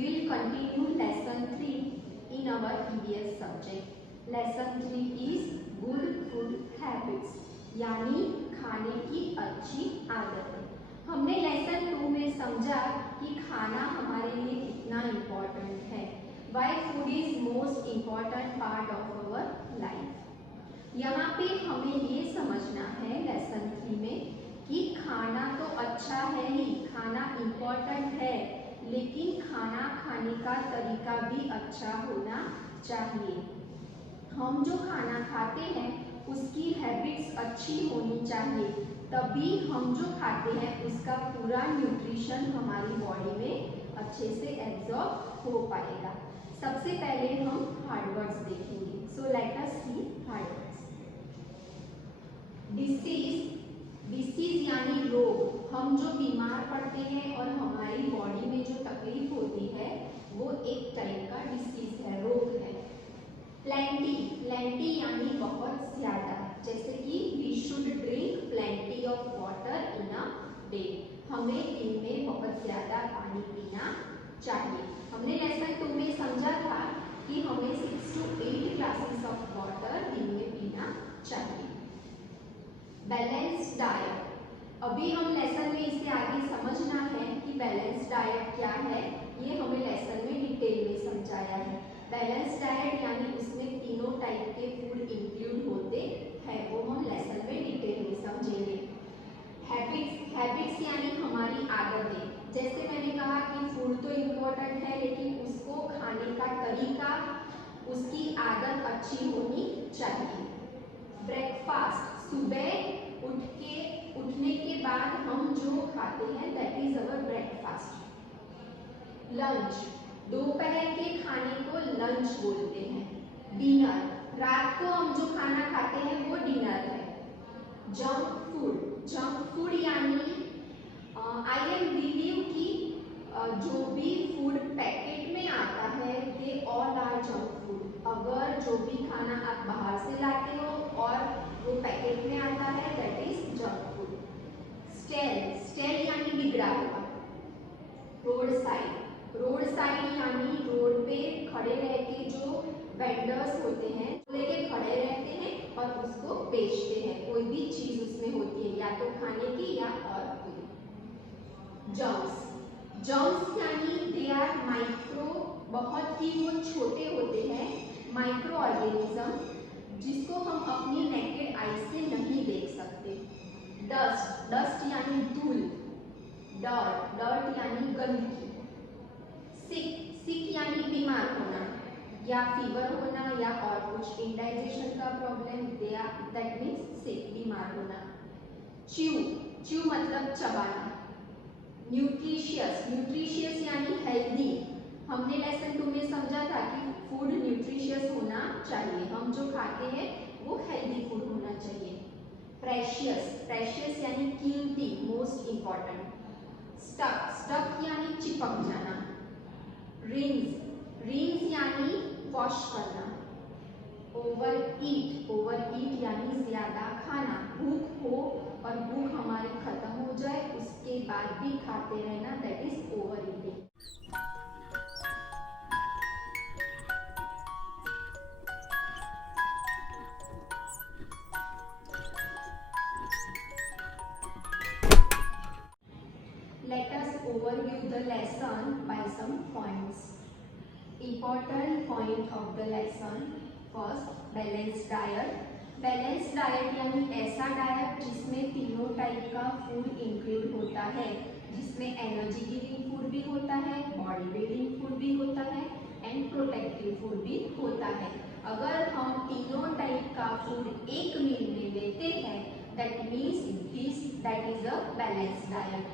will continue lesson 3 in our EVS subject. Lesson 3 is good food habits, यानी खाने की अच्छी आदतें। हमने लेसन 2 में समझा कि खाना हमारे लिए कितना इम्पोर्टेंट है। Why food is most important part of our life। यहाँ पे हमें ये समझना है लेसन 3 में कि खाना तो अच्छा है ही, खाना इम्पोर्टेंट है, लेकिन खाना खाने का तरीका भी अच्छा होना चाहिए। हम जो खाना खाते हैं उसकी हैबिट्स अच्छी होनी चाहिए, तभी हम जो खाते हैं उसका पूरा न्यूट्रिशन हमारी बॉडी में अच्छे से एब्जॉर्ब हो पाएगा। सबसे पहले हम हार्डवर्ड्स देखेंगे। सो लेट अस सी हार्डवर्ड्स। डिसीज यानी रोग। हम जो बीमार पड़ते हैं और हमारी बॉडी में जो तकलीफ होती है वो एक टाइप का डिसीज है, रोग है। प्लेंटी यानी बहुत ज्यादा, जैसे कि we should drink plenty of water in a day. हमें दिन में बहुत ज्यादा पानी पीना चाहिए। हमने लेसन 2 में समझा था कि हमें 6 to 8 ग्लासेस ऑफ वाटर दिन में पीना चाहिए। Balance diet. अभी हम लेसन में इसे आगे समझना है कि बैलेंस डाइट क्या है, ये हमें लेसन में डिटेल में समझाया है। बैलेंस डाइट यानी उसमें तीनों टाइप के फूड इंक्लूड होते हैं, वो हम लेसन में डिटेल में समझेंगे। हैबिट्स यानी हमारी आदतें। जैसे मैंने कहा कि फूड तो इम्पोर्टेंट है, लेकिन उसको खाने का तरीका, उसकी आदत अच्छी होनी चाहिए। ब्रेकफास्ट, सुबह उठने के बाद हम जो खाते हैं that is our breakfast. Lunch, दोपहर के खाने को लंच बोलते हैं। डिनर, रात को हम जो खाना खाते हैं वो डिनर है। जंक फूड यानी आई एम बिलीव कि जो भी फूड पैकेट में आता है they all are junk food. अगर जो भी खाना आप बाहर से लाते हो और वो पैकेट में आता है that is junk food. Stale यानी बिगड़ा हुआ। रोड साइड यानी रोड पे खड़े रह के जो वेंडर्स होते हैं लेके खड़े रहते हैं और उसको बेचते हैं, कोई भी चीज उसमें होती है या तो खाने की या और कोई। जर्म्स यानी दे आर माइक्रो, बहुत ही वो छोटे होते हैं, माइक्रो ऑर्गेनिज्म जिसको हम अपनी नेकेड आई से नहीं देख सकते। डस्ट यानी धूल। डर्ट यानी गंदगी। सिक यानी बीमार होना या फीवर होना या और कुछ इंडाइजेशन का प्रॉब्लम, दैट मीन्स सिक, बीमार होना। च्यू मतलब चबाना। न्यूट्रिशियस यानी हेल्दी। हमने लेसन 2 में समझा था कि फूड न्यूट्रिशियस होना चाहिए, हम जो खाते हैं वो हेल्दी फूड होना चाहिए। प्रेशियस यानी कीमती, मोस्ट इंपॉर्टेंट। स्टक यानी चिपक जाना। रिंस यानी वॉश करना। ओवरईट यानी ज्यादा खाना, भूख हो और भूख हमारी खत्म हो जाए उसके बाद भी खाते रहना, that is over eating. Let us overview the lesson by some points. Important point of the lesson. First, balanced diet. Balance diet यानी ऐसा डाइट जिसमें तीनों टाइप का फूड इंक्लूड होता है, जिसमें एनर्जी गिविंग फूड भी होता है, बॉडी बिल्डिंग फूड भी होता है एंड प्रोटेक्टिव फूड भी होता है। अगर हम तीनों टाइप का फूड एक मील में लेते हैं that means that is a balance diet.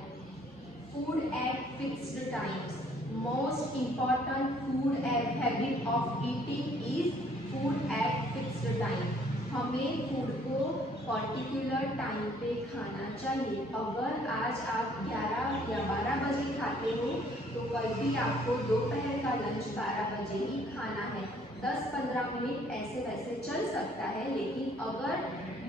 Food at fixed times. Most important food habit of eating is food at fixed time. हमें फूड को पर्टिकुलर टाइम पे खाना चाहिए। अगर आज आप 11 या 12 बजे खाते हो तो कल भी आपको दोपहर का लंच 12 बजे ही खाना है। 10-15 मिनट ऐसे वैसे चल सकता है, लेकिन अगर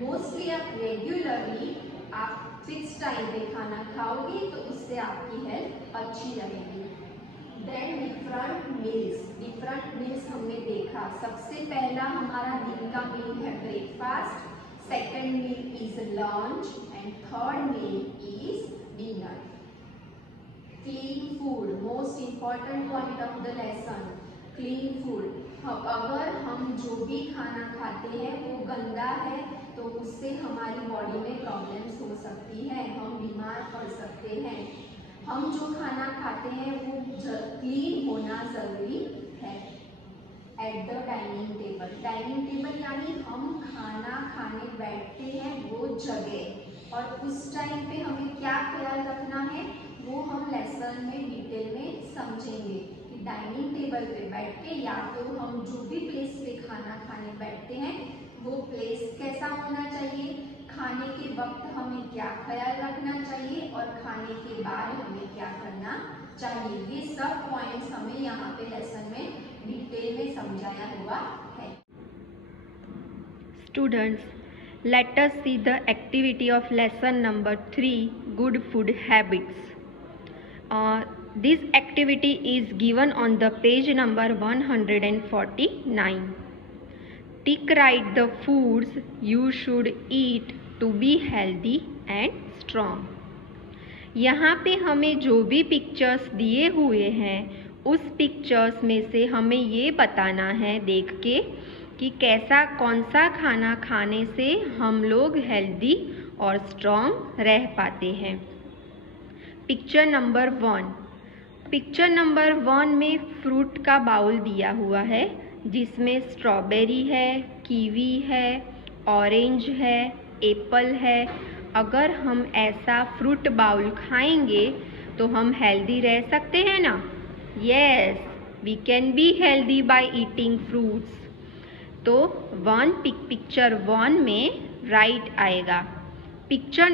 मोस्टली आप रेगुलरली आप फिक्स टाइम पे खाना खाओगे तो उससे आपकी हेल्थ अच्छी रहेगी। देन डिफरेंट मील्स हमने देखा। सबसे पहला हमारा दिन का मील है breakfast, second meal is lunch and third meal is dinner. Clean food, most important point of the lesson, clean food. अगर हम जो भी खाना खाते हैं वो गंदा है तो उससे हमारी बॉडी में प्रॉब्लम्स हो सकती है, हम बीमार पड़ सकते हैं। हम जो खाना खाते हैं वो क्लीन होना ज़रूरी है। एट द डाइनिंग टेबल यानी हम खाना खाने बैठते हैं वो जगह, और उस टाइम पे हमें क्या ख्याल रखना है वो हम लेसन में डिटेल में समझेंगे कि डाइनिंग टेबल पे बैठ के या तो हम जो भी प्लेस पे खाना खाने बैठते हैं वो प्लेस कैसा होना चाहिए, खाने के वक्त हमें क्या ख्याल रखना चाहिए और खाने के बाद हमें क्या करना चाहिए। ये सब पॉइंट्स हमें यहाँ पे लेसन में डिटेल में समझाया हुआ है। Students, let us see the activity of lesson number 3, good food habits. This activity is given on the page number 149. Tick write the foods you should eat to be healthy and strong. यहाँ पे हमें जो भी pictures दिए हुए हैं उस pictures में से हमें ये बताना है देख के कि कैसा कौन सा खाना खाने से हम लोग हेल्दी और स्ट्रॉन्ग रह पाते हैं। पिक्चर नंबर 1 में फ्रूट का बाउल दिया हुआ है जिसमें स्ट्रॉबेरी है, कीवी है, ऑरेंज है, एप्पल है। अगर हम ऐसा फ्रूट बाउल खाएंगे तो हम हेल्दी रह सकते हैं ना? Yes, we can be healthy by eating fruits. तो पिक्चर 1 में राइट आएगा। पिक्चर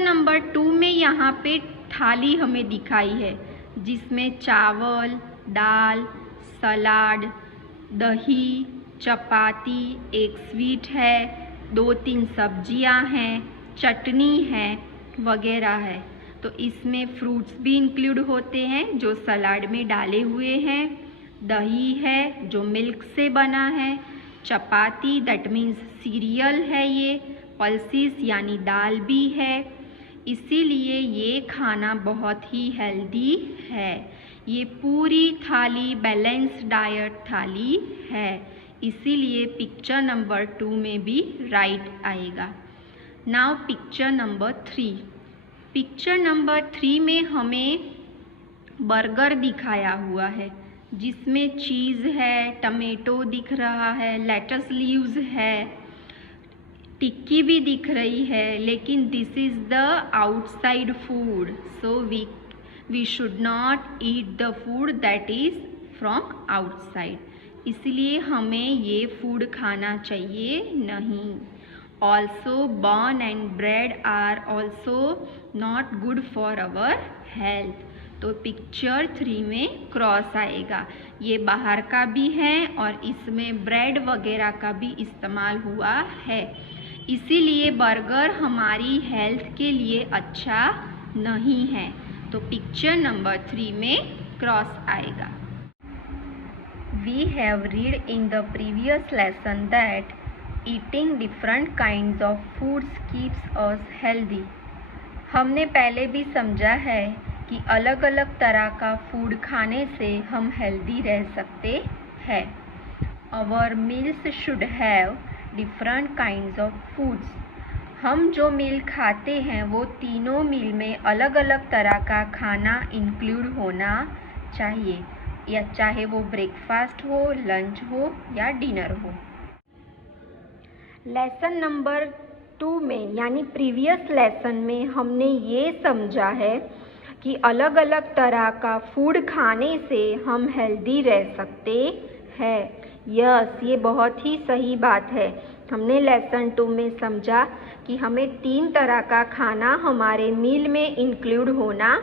नंबर 2 में यहाँ पे थाली हमें दिखाई है जिसमें चावल, दाल, सलाद, दही, चपाती, एक स्वीट है, 2-3 सब्जियां हैं, चटनी है वगैरह है। तो इसमें फ्रूट्स भी इंक्लूड होते हैं जो सलाद में डाले हुए हैं, दही है जो मिल्क से बना है, चपाती दैट मीन्स सीरियल है, ये पल्सेस यानी दाल भी है। इसीलिए ये खाना बहुत ही हेल्दी है। ये पूरी थाली बैलेंस डाइट थाली है, इसीलिए पिक्चर नंबर 2 में भी राइट आएगा। नाउ पिक्चर नंबर 3 में हमें बर्गर दिखाया हुआ है जिसमें चीज़ है, टमेटो दिख रहा है, लेटस लीव्स है, टिक्की भी दिख रही है, लेकिन this is the outside food, so we should not eat the food that is from outside. इसलिए हमें ये फूड खाना चाहिए नहीं। Also bun and bread are also not good for our health. तो पिक्चर 3 में क्रॉस आएगा। ये बाहर का भी है और इसमें ब्रेड वगैरह का भी इस्तेमाल हुआ है, इसीलिए बर्गर हमारी हेल्थ के लिए अच्छा नहीं है। तो पिक्चर नंबर 3 में क्रॉस आएगा। We have read in the previous lesson that eating different kinds of foods keeps us healthy. हमने पहले भी समझा है कि अलग अलग तरह का फूड खाने से हम हेल्दी रह सकते हैं। Our meals should have different kinds of foods. हम जो मील खाते हैं वो तीनों मील में अलग अलग तरह का खाना इंक्लूड होना चाहिए, या चाहे वो ब्रेकफास्ट हो, लंच हो या डिनर हो। लेसन नंबर 2 में यानी प्रीवियस लेसन में हमने ये समझा है कि अलग अलग तरह का फूड खाने से हम हेल्दी रह सकते हैं। यस, ये बहुत ही सही बात है। हमने लेसन 2 में समझा कि हमें 3 तरह का खाना हमारे मील में इंक्लूड होना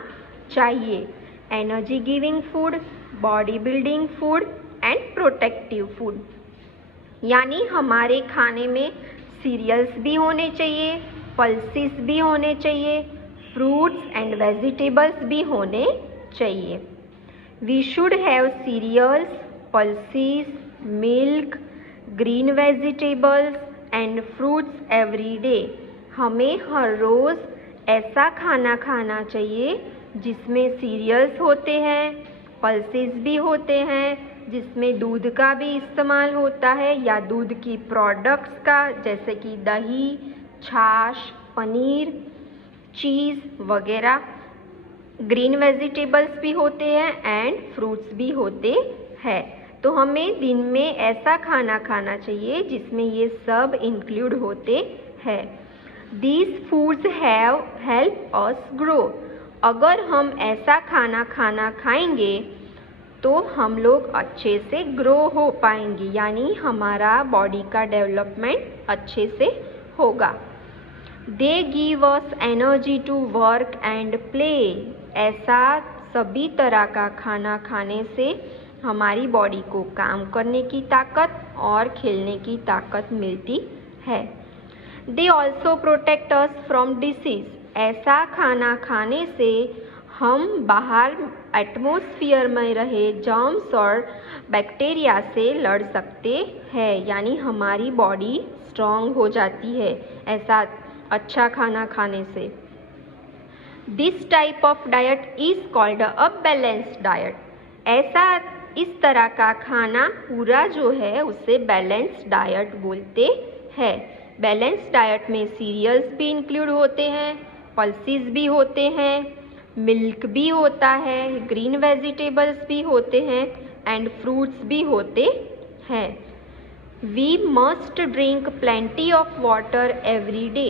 चाहिए। Energy giving food, body building food and protective food. यानी हमारे खाने में सीरियल्स भी होने चाहिए, पल्सेस भी होने चाहिए, फ्रूट्स एंड वेजिटेबल्स भी होने चाहिए। We should have cereals, pulses, milk, green vegetables and fruits every day. हमें हर रोज़ ऐसा खाना खाना चाहिए जिसमें सीरियल्स होते हैं, पल्सेस भी होते हैं, जिसमें दूध का भी इस्तेमाल होता है या दूध की प्रोडक्ट्स का, जैसे कि दही, छाछ, पनीर, चीज़ वगैरह। ग्रीन वेजिटेबल्स भी होते हैं एंड फ्रूट्स भी होते हैं। तो हमें दिन में ऐसा खाना खाना चाहिए जिसमें ये सब इंक्लूड होते हैं। These foods have help us grow। अगर हम ऐसा खाना खाएंगे तो हम लोग अच्छे से ग्रो हो पाएंगे, यानी हमारा बॉडी का डेवलपमेंट अच्छे से होगा। They give us energy to work and play। ऐसा सभी तरह का खाना खाने से हमारी बॉडी को काम करने की ताकत और खेलने की ताकत मिलती है। They also protect us from disease। ऐसा खाना खाने से हम बाहर एटमॉस्फेयर में रहे जर्म्स और बैक्टीरिया से लड़ सकते हैं, यानी हमारी बॉडी स्ट्रॉन्ग हो जाती है ऐसा अच्छा खाना खाने से। This type of diet is called a balanced diet. ऐसा इस तरह का खाना पूरा जो है उसे बैलेंस्ड डाइट बोलते हैं। बैलेंस्ड डाइट में सीरियल्स भी इंक्लूड होते हैं, पल्सेस भी होते हैं, मिल्क भी होता है, ग्रीन वेजिटेबल्स भी होते हैं एंड फ्रूट्स भी होते हैं। We must drink plenty of water every day.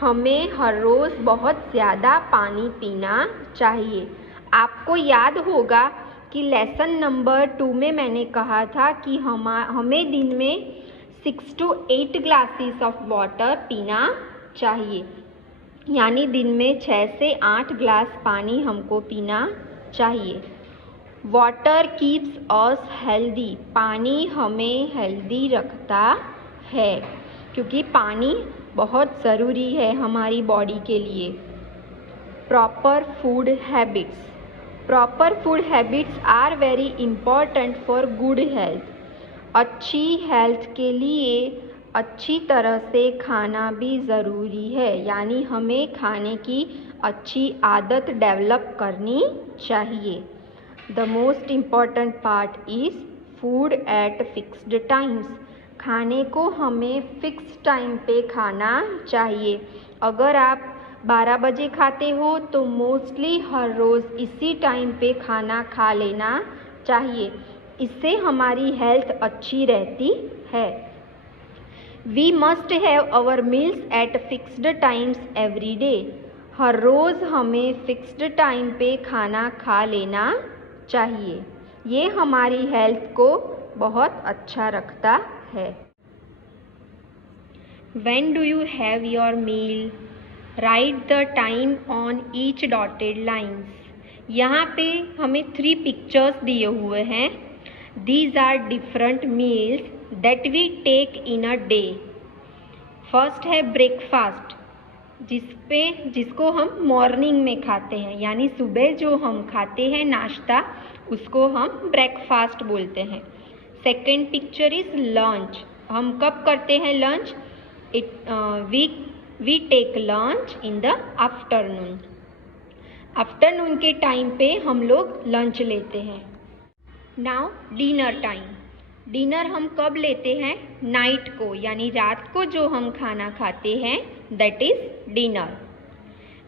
हमें हर रोज़ बहुत ज़्यादा पानी पीना चाहिए। आपको याद होगा कि लेसन नंबर 2 में मैंने कहा था कि हमें दिन में 6 to 8 ग्लासेस ऑफ वाटर पीना चाहिए, यानी दिन में 6 से 8 ग्लास पानी हमको पीना चाहिए। Water keeps us healthy. पानी हमें हेल्दी रखता है क्योंकि पानी बहुत ज़रूरी है हमारी बॉडी के लिए। Proper food habits. Proper food habits are very important for good health. अच्छी हेल्थ के लिए अच्छी तरह से खाना भी ज़रूरी है, यानी हमें खाने की अच्छी आदत डेवलप करनी चाहिए। The most important part is food at fixed times. खाने को हमें फिक्स टाइम पे खाना चाहिए। अगर आप 12 बजे खाते हो तो मोस्टली हर रोज़ इसी टाइम पे खाना खा लेना चाहिए। इससे हमारी हेल्थ अच्छी रहती है। We must have our meals at fixed times every day. हर रोज़ हमें फिक्स्ड टाइम पे खाना खा लेना चाहिए। ये हमारी हेल्थ को बहुत अच्छा रखता है। When do you have your meal? Write the time on each dotted lines। यहाँ पे हमें 3 पिक्चर्स दिए हुए हैं। These are different meals that we take in a day। First है ब्रेकफास्ट, जिसको हम मॉर्निंग में खाते हैं, यानी सुबह जो हम खाते हैं नाश्ता उसको हम ब्रेकफास्ट बोलते हैं। Second picture is lunch. हम कब करते हैं lunch? We take lunch in the afternoon. Afternoon के टाइम पे हम लोग लंच लेते हैं। Now dinner time. डिनर हम कब लेते हैं? नाइट को, यानी रात को जो हम खाना खाते हैं that is dinner.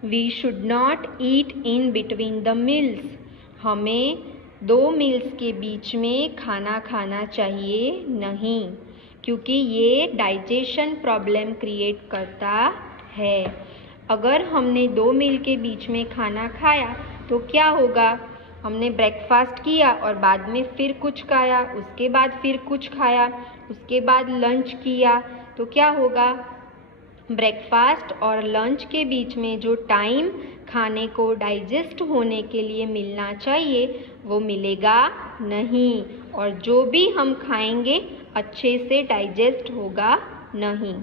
We should not eat in between the meals. हमें 2 मील्स के बीच में खाना खाना चाहिए नहीं, क्योंकि ये डाइजेशन प्रॉब्लम क्रिएट करता है। अगर हमने 2 मील के बीच में खाना खाया तो क्या होगा? हमने ब्रेकफास्ट किया और बाद में फिर कुछ खाया, उसके बाद फिर कुछ खाया, उसके बाद लंच किया, तो क्या होगा? ब्रेकफास्ट और लंच के बीच में जो टाइम खाने को डाइजेस्ट होने के लिए मिलना चाहिए वो मिलेगा नहीं, और जो भी हम खाएंगे अच्छे से डाइजेस्ट होगा नहीं।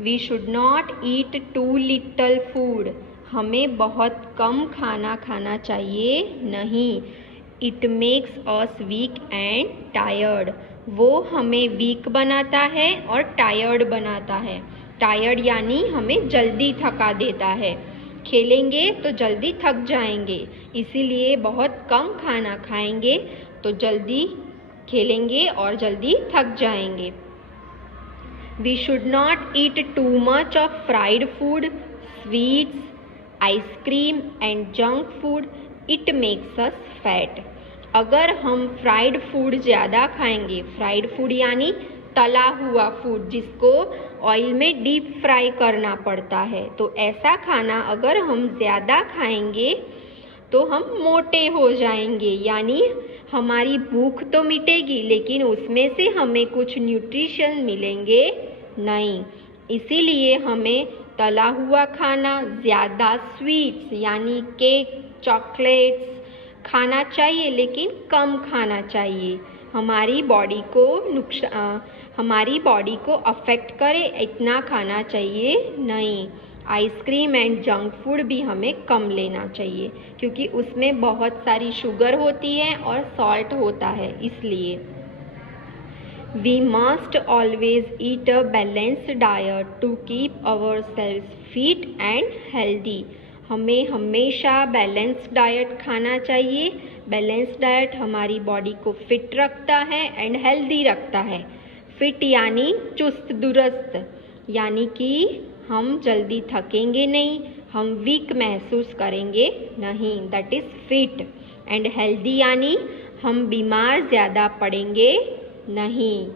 We should not eat too little food. हमें बहुत कम खाना खाना चाहिए नहीं। It makes us weak and tired. वो हमें वीक बनाता है और टायर्ड बनाता है। टायर्ड यानी हमें जल्दी थका देता है। खेलेंगे तो जल्दी थक जाएंगे, इसीलिए बहुत कम खाना खाएंगे तो जल्दी खेलेंगे और जल्दी थक जाएंगे। We should not eat too much of fried food, sweets, ice cream and junk food. It makes us fat. अगर हम फ्राइड फूड ज़्यादा खाएंगे, फ्राइड फूड यानी तला हुआ फूड जिसको ऑयल में डीप फ्राई करना पड़ता है, तो ऐसा खाना अगर हम ज़्यादा खाएंगे तो हम मोटे हो जाएंगे, यानी हमारी भूख तो मिटेगी लेकिन उसमें से हमें कुछ न्यूट्रिशन मिलेंगे नहीं। इसीलिए हमें तला हुआ खाना, ज़्यादा स्वीट्स यानी केक, चॉकलेट्स खाना चाहिए लेकिन कम खाना चाहिए। हमारी बॉडी को अफेक्ट करे इतना खाना चाहिए नहीं। आइसक्रीम एंड जंक फूड भी हमें कम लेना चाहिए क्योंकि उसमें बहुत सारी शुगर होती है और सॉल्ट होता है, इसलिए। We must always eat a balanced diet to keep ourselves fit and healthy. हमें हमेशा बैलेंस डाइट खाना चाहिए। बैलेंस डाइट हमारी बॉडी को फिट रखता है एंड हेल्दी रखता है। फिट यानी चुस्त दुरुस्त, यानी कि हम जल्दी थकेंगे नहीं, हम वीक महसूस करेंगे नहीं, that is fit. And healthy यानी हम बीमार ज़्यादा पड़ेंगे नहीं।